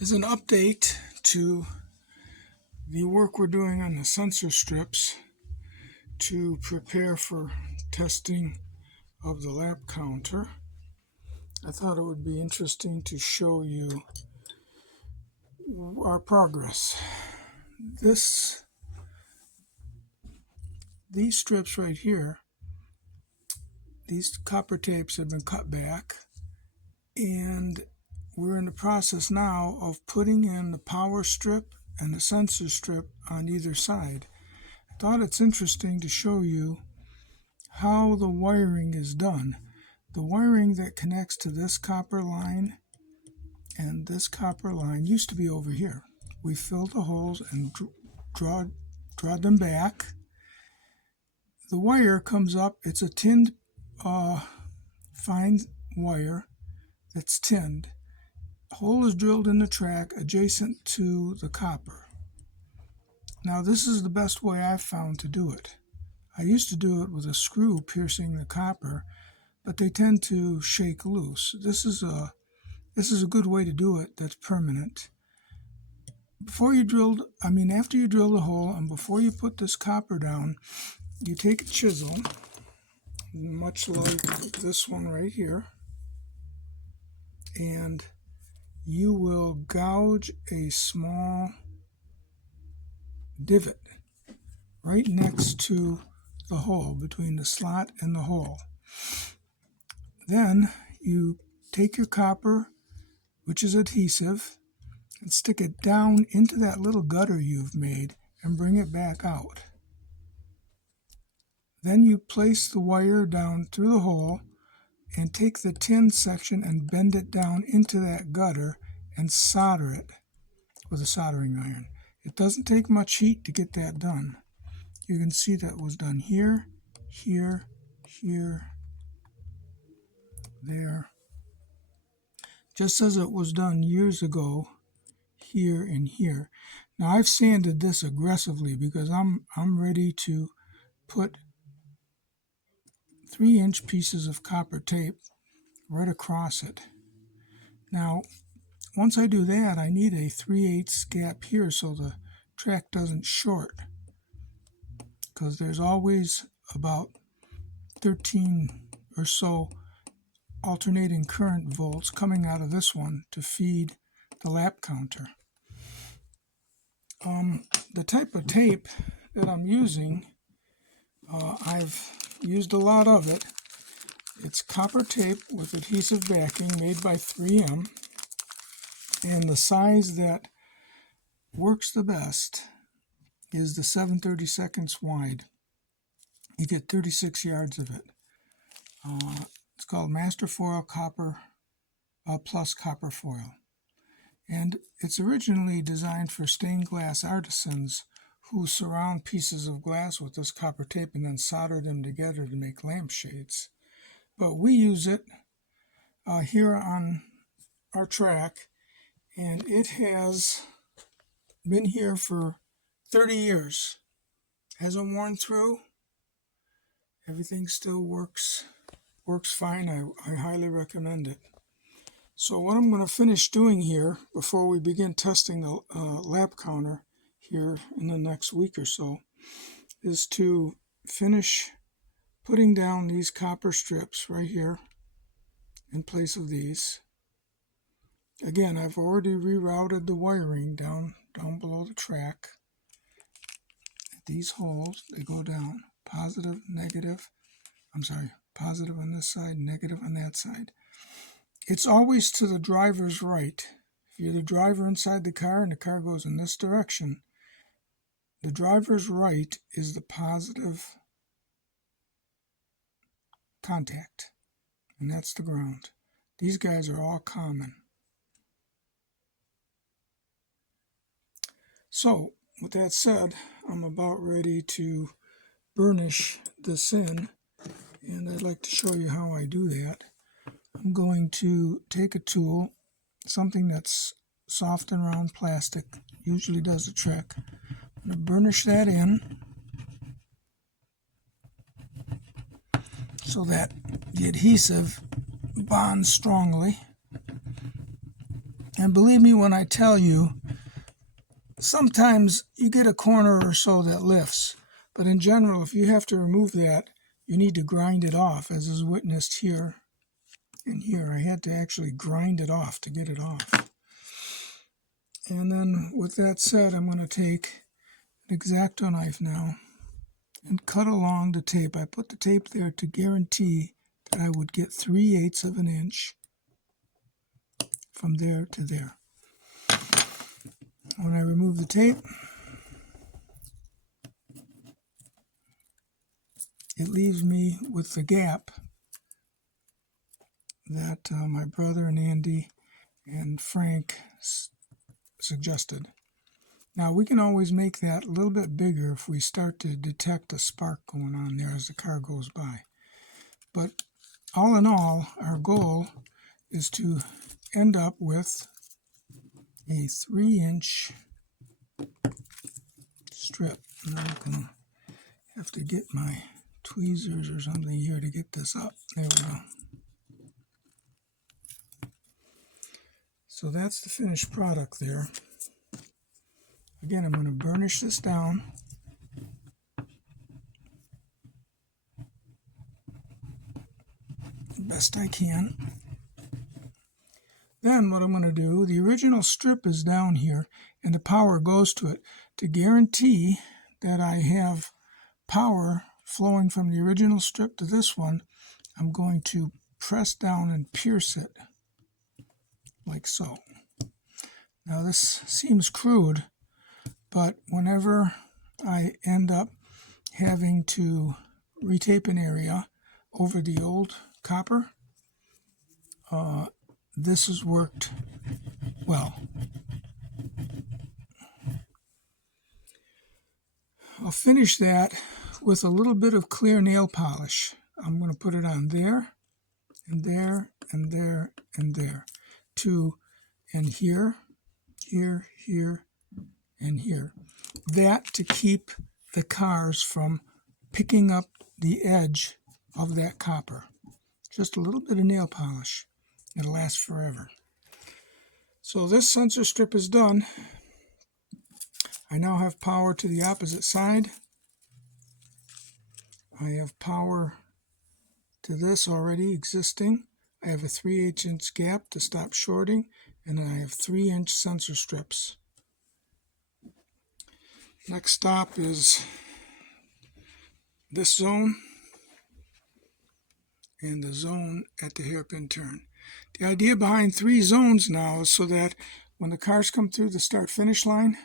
As an update to the work we're doing on the sensor strips to prepare for testing of the lap counter, I thought it would be interesting to show you our progress. These strips right here, these copper tapes have been cut back, and we're in the process now of putting in the power strip and the sensor strip on either side. I thought it's interesting to show you how the wiring is done. The wiring that connects to this copper line and this copper line used to be over here. We filled the holes and draw them back. The wire comes up. It's a tinned fine wire that's tinned. A hole is drilled in the track adjacent to the copper. Now this is the best way I've found to do it. I used to do it with a screw piercing the copper, but they tend to shake loose. This is a good way to do it that's permanent. After you drill the hole and before you put this copper down, you take a chisel, much like this one right here, and you will gouge a small divot right next to the hole, between the slot and the hole. Then you take your copper, which is adhesive, and stick it down into that little gutter you've made and bring it back out. Then you place the wire down through the hole and take the tin section and bend it down into that gutter and solder it with a soldering iron. It doesn't take much heat to get that done. You can see that was done here, here, here, there. Just as it was done years ago, here and here. Now I've sanded this aggressively because I'm ready to put 3-inch pieces of copper tape right across it. Now, once I do that, I need a 3/8 gap here so the track doesn't short, because there's always about 13 or so alternating current volts coming out of this one to feed the lap counter. The type of tape that I'm using, I've used a lot of it. It's copper tape with adhesive backing made by 3M, and the size that works the best is the 7/32 wide. You get 36 yards of it. It's called Master Foil Copper Plus Copper Foil, and it's originally designed for stained glass artisans who surround pieces of glass with this copper tape and then solder them together to make lampshades. But we use it here on our track, and it has been here for 30 years. Hasn't worn through. Everything still works fine. I highly recommend it. So what I'm going to finish doing here before we begin testing the lap counter here in the next week or so is to finish putting down these copper strips right here in place of these. Again, I've already rerouted the wiring down below the track. These holes, they go down positive on this side, negative on that side. It's always to the driver's right. If you're the driver inside the car and the car goes in this direction, the driver's right is the positive contact, and that's the ground. These guys are all common. So, with that said, I'm about ready to burnish this in, and I'd like to show you how I do that. I'm going to take a tool, something that's soft and round plastic, usually does the trick. I'm going to burnish that in so that the adhesive bonds strongly. And believe me when I tell you, sometimes you get a corner or so that lifts, but in general, if you have to remove that, you need to grind it off, as is witnessed here and here. I had to actually grind it off to get it off. And then with that said, I'm going to take an X-Acto knife now and cut along the tape. I put the tape there to guarantee that I would get 3/8 of an inch from there to there. When I remove the tape, it leaves me with the gap that my brother and Andy and Frank suggested. Now we can always make that a little bit bigger if we start to detect a spark going on there as the car goes by. But all in all, our goal is to end up with a 3-inch strip. Now I'm going to have to get my tweezers or something here to get this up. There we go. So that's the finished product there. Again, I'm going to burnish this down. The best I can. Then what I'm going to do, the original strip is down here and the power goes to it. To guarantee that I have power flowing from the original strip to this one, I'm going to press down and pierce it like so. Now this seems crude, but whenever I end up having to retape an area over the old copper, this has worked well. I'll finish that with a little bit of clear nail polish. I'm going to put it on there, and there, and there, and there. And here, here, here, and here. That to keep the cars from picking up the edge of that copper. Just a little bit of nail polish. It'll last forever. So this sensor strip is done. I now have power to the opposite side. I have power to this already existing. I have a 3/8 inch gap to stop shorting, and I have 3-inch sensor strips. Next stop is this zone and the zone at the hairpin turn. The idea behind 3 zones now is so that when the cars come through the start-finish line,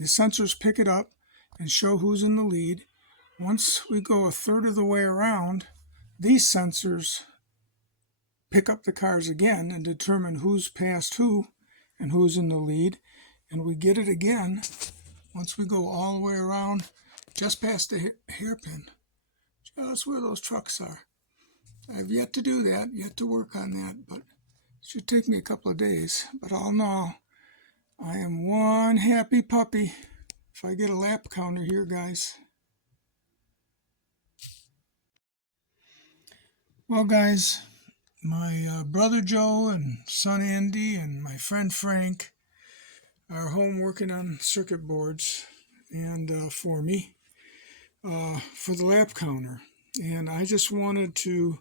the sensors pick it up and show who's in the lead. Once we go 1/3 of the way around, these sensors pick up the cars again and determine who's past who and who's in the lead. And we get it again once we go all the way around just past the hairpin, just where those trucks are. I've yet to do that, yet to work on that, but it should take me a couple of days. But all in all, I am one happy puppy if I get a lap counter here, guys. Well, guys, my brother Joe and son Andy and my friend Frank are home working on circuit boards and for me for the lap counter. And I just wanted to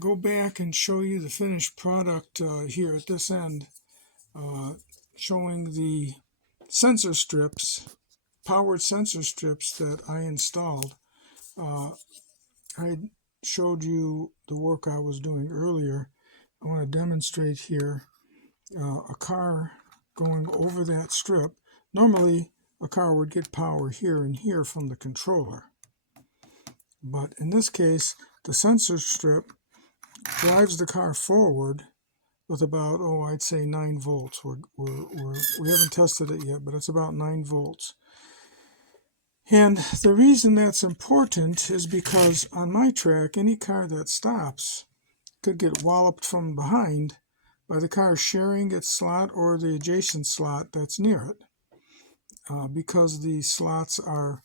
go back and show you the finished product here at this end, showing the sensor strips, powered sensor strips that I installed. I showed you the work I was doing earlier. I want to demonstrate here a car going over that strip. Normally a car would get power here and here from the controller, but in this case the sensor strip drives the car forward with about, I'd say 9 volts. We haven't tested it yet, but it's about 9 volts. And the reason that's important is because on my track, any car that stops could get walloped from behind by the car sharing its slot or the adjacent slot that's near it. Because the slots are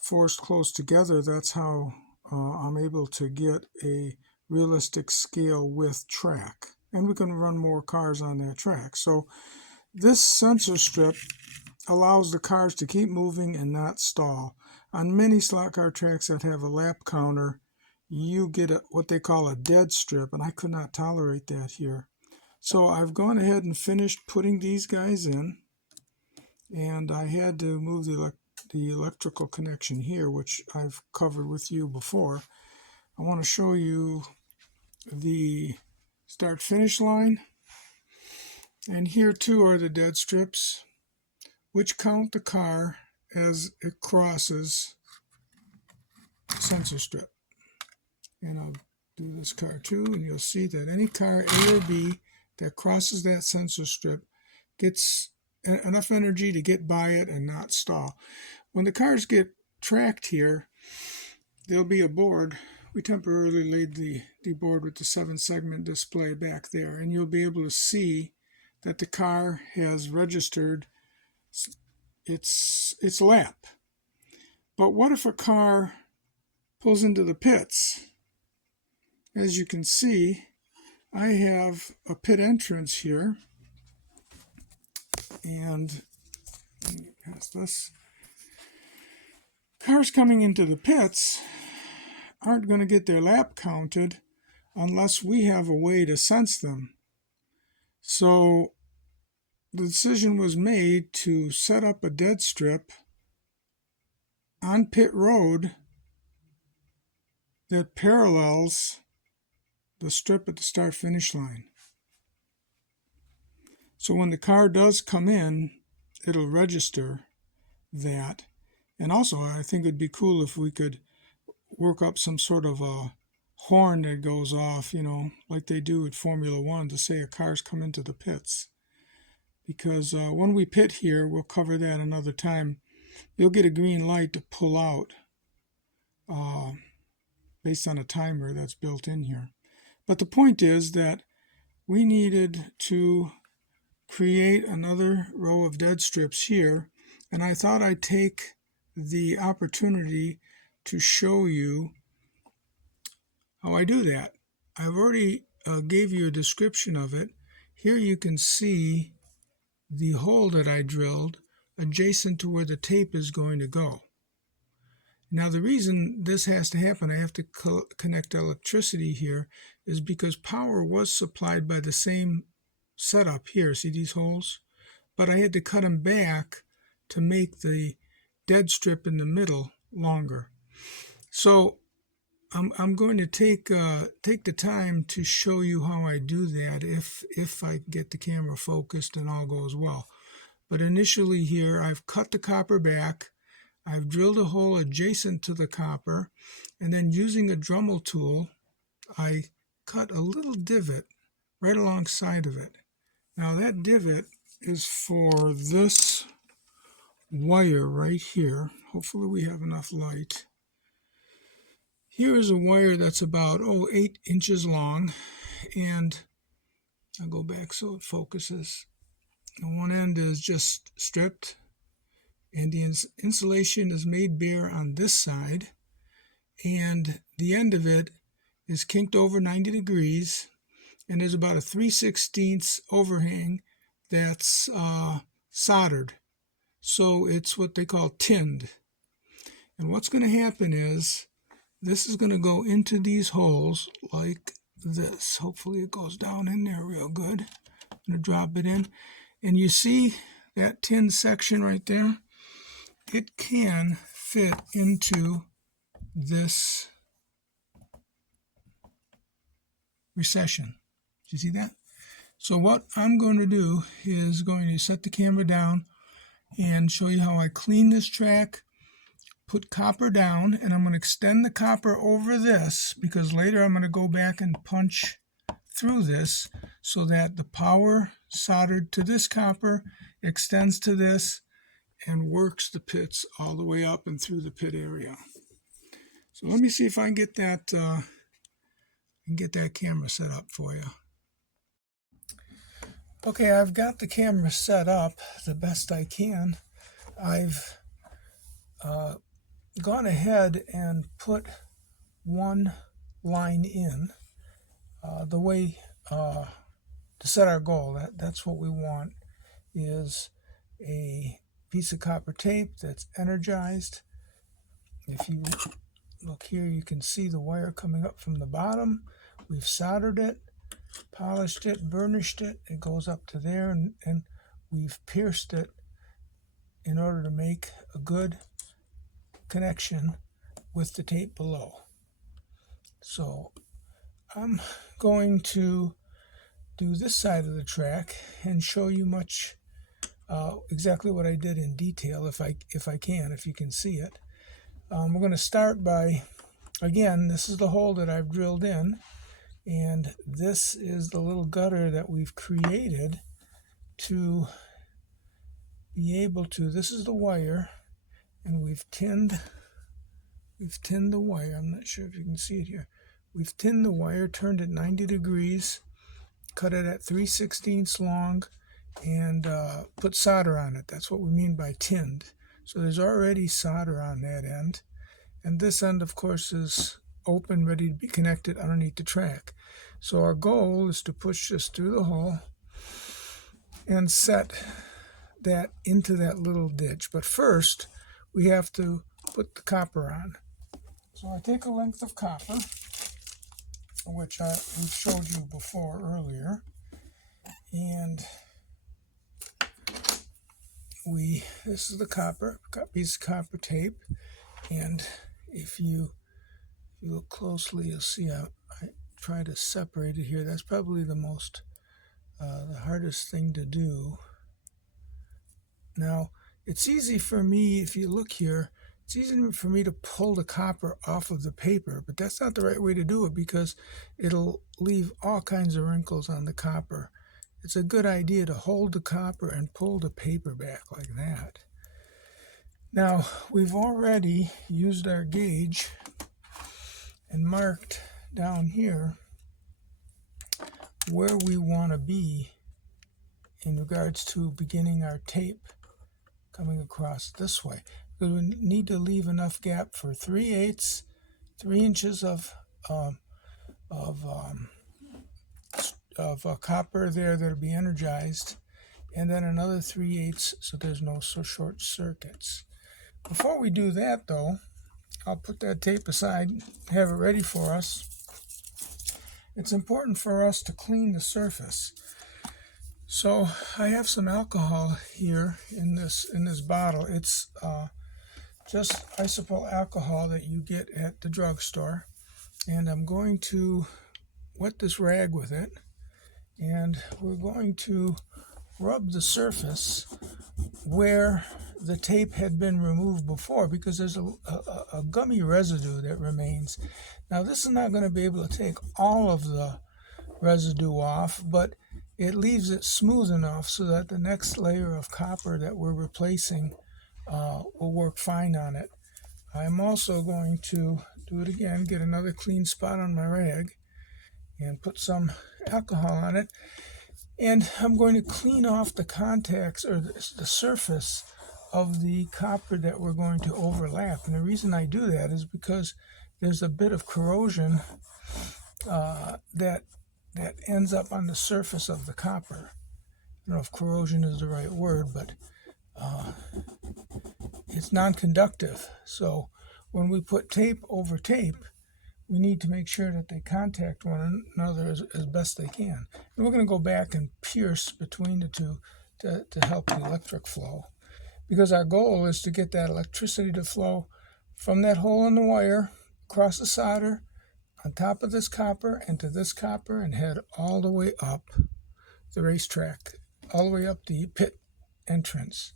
forced close together, that's how I'm able to get a realistic scale width track. and we can run more cars on that track. So this sensor strip allows the cars to keep moving and not stall. On many slot car tracks that have a lap counter, you get what they call a dead strip, and I could not tolerate that here. So I've gone ahead and finished putting these guys in, and I had to move the electrical connection here, which I've covered with you before. I want to show you the start-finish line, and here too are the dead strips, which count the car as it crosses the sensor strip. And I'll do this car too, and you'll see that any car A or B that crosses that sensor strip gets enough energy to get by it and not stall. When the cars get tracked here, there'll be a board. We temporarily laid the board with the 7-segment display back there, and you'll be able to see that the car has registered its lap. But what if a car pulls into the pits? As you can see, I have a pit entrance here, and let me get past this. Cars coming into the pits aren't going to get their lap counted unless we have a way to sense them. So the decision was made to set up a dead strip on pit road that parallels the strip at the start-finish line. So when the car does come in, it'll register that. And also, I think it'd be cool if we could work up some sort of a horn that goes off, like they do at Formula One, to say a car's come into the pits. Because when we pit here, we'll cover that another time, you'll get a green light to pull out based on a timer that's built in here. But the point is that we needed to create another row of dead strips here, and I thought I'd take the opportunity to show you how I do that. I've already gave you a description of it. Here you can see the hole that I drilled adjacent to where the tape is going to go. Now the reason this has to happen, I have to connect electricity here, is because power was supplied by the same setup here. See these holes? But I had to cut them back to make the dead strip in the middle longer. So I'm going to take the time to show you how I do that if I get the camera focused and all goes well. But initially here, I've cut the copper back, I've drilled a hole adjacent to the copper, and then using a Dremel tool, I cut a little divot right alongside of it. Now that divot is for this wire right here. Hopefully we have enough light. Here is a wire that's about 8 inches long, and I'll go back so it focuses. And one end is just stripped, and the insulation is made bare on this side, and the end of it is kinked over 90 degrees, and there's about a 3/16 overhang that's soldered. So it's what they call tinned. And what's going to happen is this is going to go into these holes like this. Hopefully it goes down in there real good. I'm going to drop it in. And you see that tin section right there? It can fit into this recession. Do you see that? So what I'm going to do is going to set the camera down and show you how I clean this track, put copper down, and I'm going to extend the copper over this because later I'm going to go back and punch through this so that the power soldered to this copper extends to this and works the pits all the way up and through the pit area. So let me see if I can get that camera set up for you. Okay, I've got the camera set up the best I can. I've gone ahead and put one line in the way to set our goal. That's what we want, is a piece of copper tape that's energized. If you look here, you can see the wire coming up from the bottom. We've soldered it, polished it, burnished it. It goes up to there, and we've pierced it in order to make a good connection with the tape below. So I'm going to do this side of the track and show you exactly what I did in detail, if you can see it. We're going to start by, again, this is the hole that I've drilled in, and this is the little gutter that we've created to be able to, this is the wire, and we've tinned the wire. I'm not sure if you can see it here. We've tinned the wire, turned it 90 degrees, cut it at 3/16 long, and put solder on it. That's what we mean by tinned. So there's already solder on that end. And this end, of course, is open, ready to be connected underneath the track. So our goal is to push this through the hole and set that into that little ditch. But first, we have to put the copper on. So I take a length of copper, which we've showed you before earlier, and this is the copper, piece of copper tape, and if you look closely, you'll see I try to separate it here. That's probably the hardest thing to do. Now, it's easy for me, if you look here, it's easy for me to pull the copper off of the paper, but that's not the right way to do it because it'll leave all kinds of wrinkles on the copper. It's a good idea to hold the copper and pull the paper back like that. Now, we've already used our gauge and marked down here where we want to be in regards to beginning our tape coming across this way. Because we need to leave enough gap for 3/8, 3 inches of copper there that'll be energized, and then another 3/8 so there's no short circuits. Before we do that, though, I'll put that tape aside, have it ready for us. It's important for us to clean the surface. So I have some alcohol here in this bottle. It's just isopropyl alcohol that you get at the drugstore, and I'm going to wet this rag with it, and we're going to rub the surface where the tape had been removed before, because there's a gummy residue that remains. Now, this is not going to be able to take all of the residue off, but it leaves it smooth enough so that the next layer of copper that we're replacing will work fine on it. I'm also going to do it again, get another clean spot on my rag and put some alcohol on it. And I'm going to clean off the contacts, or the surface of the copper that we're going to overlap. And the reason I do that is because there's a bit of corrosion that ends up on the surface of the copper. I don't know if corrosion is the right word, but it's non-conductive. So when we put tape over tape, we need to make sure that they contact one another as best they can. And we're going to go back and pierce between the two to help the electric flow, because our goal is to get that electricity to flow from that hole in the wire, across the solder, on top of this copper, into this copper, and head all the way up the racetrack, all the way up the pit entrance.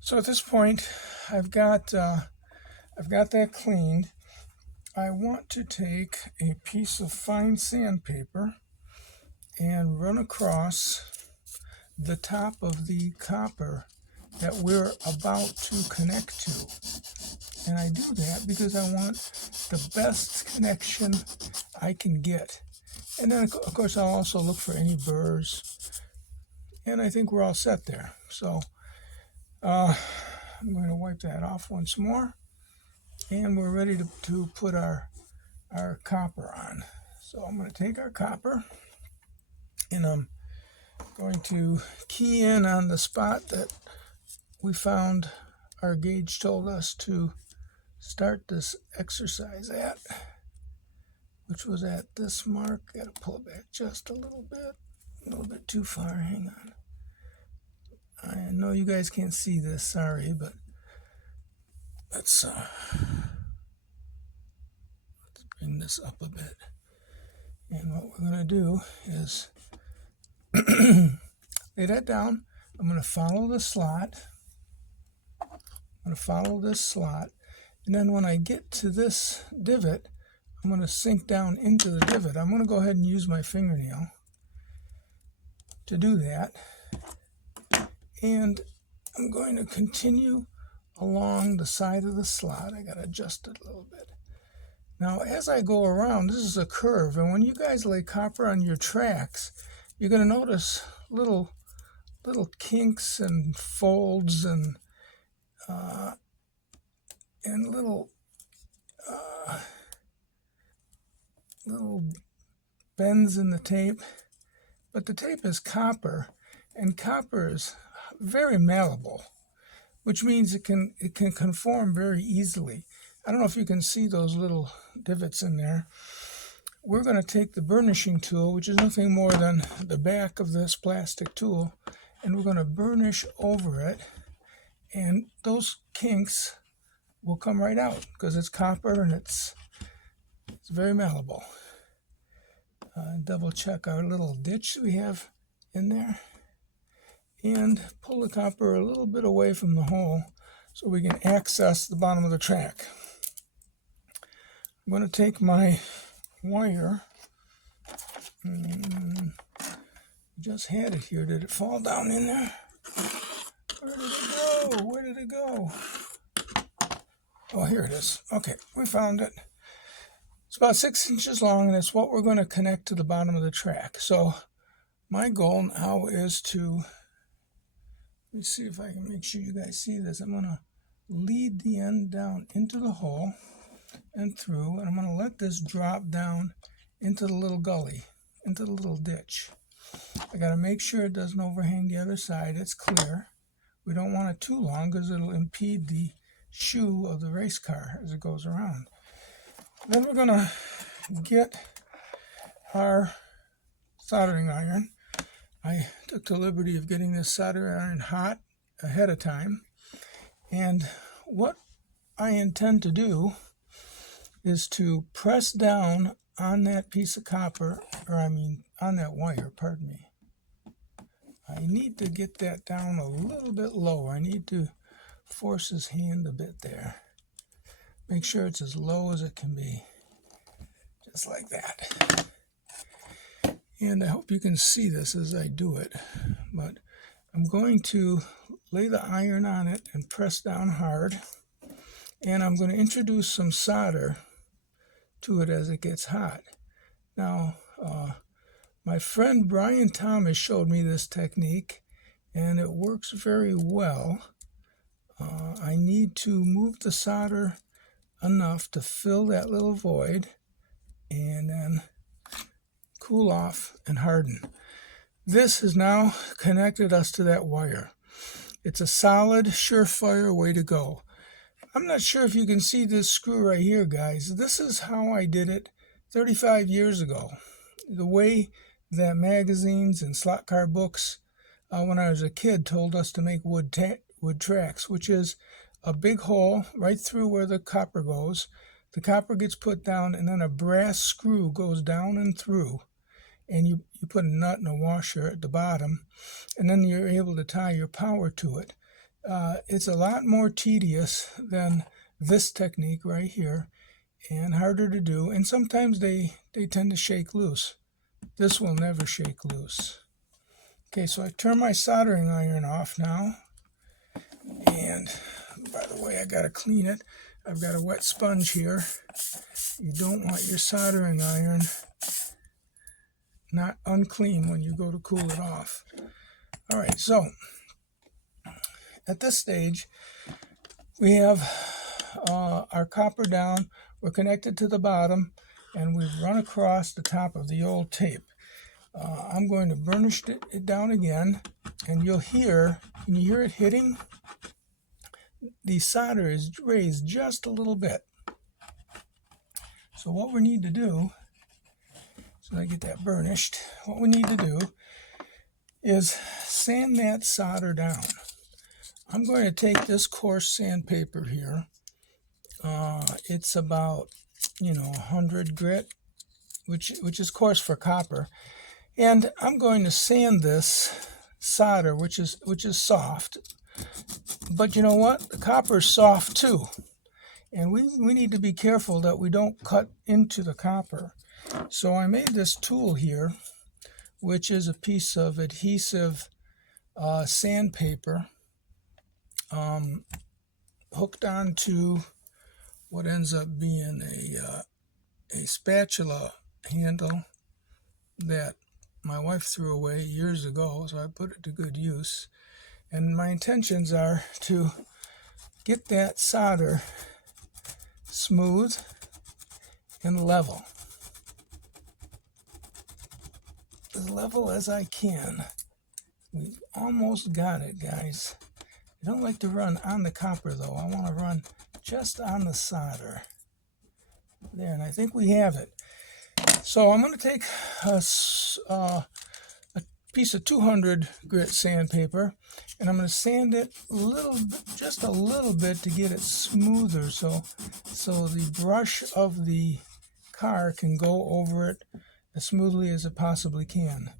So at this point, I've got that cleaned. I want to take a piece of fine sandpaper and run across the top of the copper that we're about to connect to. And I do that because I want the best connection I can get. And then, of course, I'll also look for any burrs. And I think we're all set there. So I'm going to wipe that off once more. And we're ready to put our copper on. So I'm going to take our copper, And I'm going to key in on the spot that we found our gauge told us to start this exercise at, which was at this mark. Got to pull it back just a little bit too far. Hang on. I know you guys can't see this, sorry, but let's bring this up a bit. And what we're going to do is lay that down. I'm going to follow the slot. I'm going to follow this slot. And then when I get to this divot, I'm going to sink down into the divot. I'm going to go ahead and use my fingernail to do that. And I'm going to continue along the side of the slot. I got to adjust it a little bit. Now, as I go around, this is a curve, and when you guys lay copper on your tracks, you're going to notice little kinks and folds and little bends in the tape. But the tape is copper, and copper is very malleable, which means it can conform very easily. I don't know if you can see those little divots in there. We're going to take the burnishing tool, which is nothing more than the back of this plastic tool, and we're going to burnish over it, and those kinks will come right out because it's copper and it's very malleable. Double check our little ditch we have in there and pull the copper a little bit away from the hole so we can access the bottom of the track. I'm going to take my wire. Just had it here. Did it fall down in there? Where did it go? Where did it go? Oh, here it is. Okay, we found it. It's about 6 inches long, and it's what we're going to connect to the bottom of the track. So my goal now is to, let me see if I can make sure you guys see this. I'm going to lead the end down into the hole and through, and I'm going to let this drop down into the little gully, into the little ditch. I got to make sure it doesn't overhang the other side. It's clear. We don't want it too long because it'll impede the shoe of the race car as it goes around. Then we're going to get our soldering iron. I took the liberty of getting this soldering iron hot ahead of time. And what I intend to do is to press down on that piece of copper, on that wire, pardon me. I need to get that down a little bit lower. I need to force his hand a bit there. Make sure it's as low as it can be. Just like that. And I hope you can see this as I do it. But I'm going to lay the iron on it and press down hard. And I'm going to introduce some solder to it as it gets hot. Now, my friend Brian Thomas showed me this technique, and it works very well. I need to move the solder enough to fill that little void and then cool off and harden. This has now connected us to that wire. It's a solid, surefire way to go. I'm not sure if you can see this screw right here, guys. This is how I did it 35 years ago. The way that magazines and slot car books when I was a kid told us to make wood tracks, which is a big hole right through where the copper goes. The copper gets put down, and then a brass screw goes down and through, and you put a nut and a washer at the bottom, and then you're able to tie your power to it. It's a lot more tedious than this technique right here, and harder to do, and sometimes they tend to shake loose. This will never shake loose. Okay, so I turn my soldering iron off now, and by the way, I got to clean it. I've got a wet sponge here. You don't want your soldering iron not unclean when you go to cool it off. All right, so at this stage, we have our copper down. We're connected to the bottom, and we've run across the top of the old tape. I'm going to burnish it down again, and can you hear it hitting? The solder is raised just a little bit. So what we need to do, so I get that burnished, what we need to do is sand that solder down. I'm going to take this coarse sandpaper here. It's about 100 grit, which is coarse for copper, and I'm going to sand this solder, which is soft. But you know what? The copper is soft too, and we need to be careful that we don't cut into the copper. So I made this tool here, which is a piece of adhesive sandpaper hooked onto what ends up being a spatula handle that my wife threw away years ago, so I put it to good use. And my intentions are to get that solder smooth and level. As level as I can. We've almost got it, guys. I don't like to run on the copper, though. I want to run just on the solder. There, and I think we have it. So I'm going to take a piece of 200 grit sandpaper, and I'm going to sand it just a little bit to get it smoother, so the brush of the car can go over it as smoothly as it possibly can,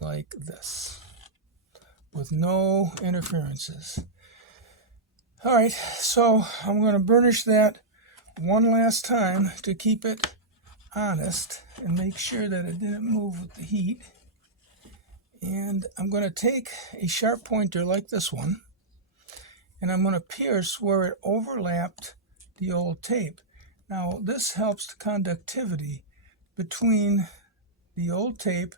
like this, with no interferences. All right, so I'm going to burnish that one last time to keep it honest and make sure that it didn't move with the heat. And I'm going to take a sharp pointer like this one, and I'm going to pierce where it overlapped the old tape. Now this helps the conductivity between the old tape,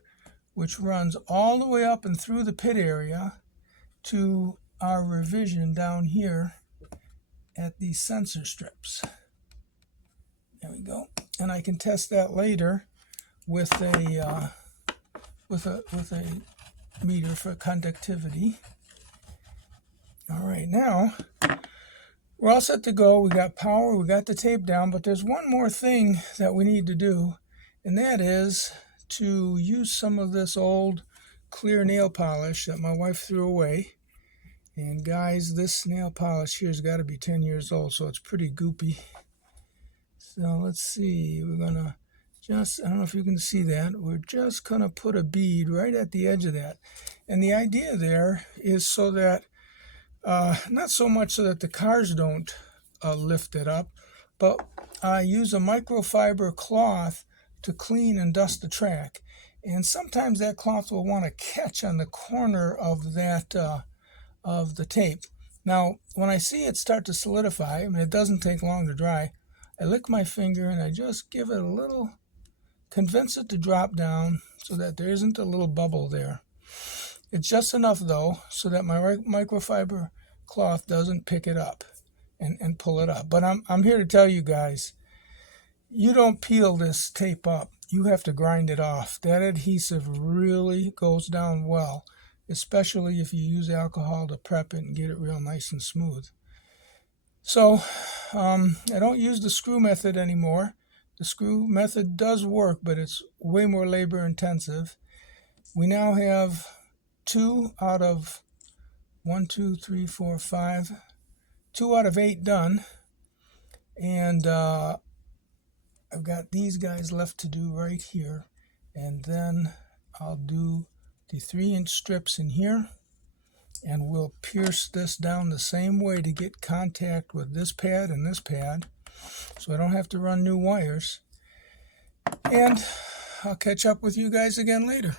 which runs all the way up and through the pit area, to our revision down here at these sensor strips. There we go. And I can test that later with a meter for conductivity. All right, now we're all set to go. We got power, we got the tape down, but there's one more thing that we need to do, and that is to use some of this old clear nail polish that my wife threw away. And guys, this nail polish here has got to be 10 years old, so it's pretty goopy. So let's see, we're gonna just, I don't know if you can see that, we're just gonna put a bead right at the edge of that. And the idea there is so that, not so much so that the cars don't lift it up, but I use a microfiber cloth to clean and dust the track. And sometimes that cloth will want to catch on the corner of that, of the tape. Now, when I see it start to solidify, I mean, it doesn't take long to dry, I lick my finger and I just give it a little, convince it to drop down so that there isn't a little bubble there. It's just enough, though, so that my microfiber cloth doesn't pick it up and pull it up. But I'm here to tell you guys, you don't peel this tape up. You have to grind it off. That adhesive really goes down well, especially if you use alcohol to prep it and get it real nice and smooth. So I don't use the screw method anymore. The screw method does work, but it's way more labor intensive. We now have 2 out of 8 done. And I've got these guys left to do right here. And then I'll do the 3-inch strips in here. And we'll pierce this down the same way to get contact with this pad and this pad, so I don't have to run new wires. And I'll catch up with you guys again later.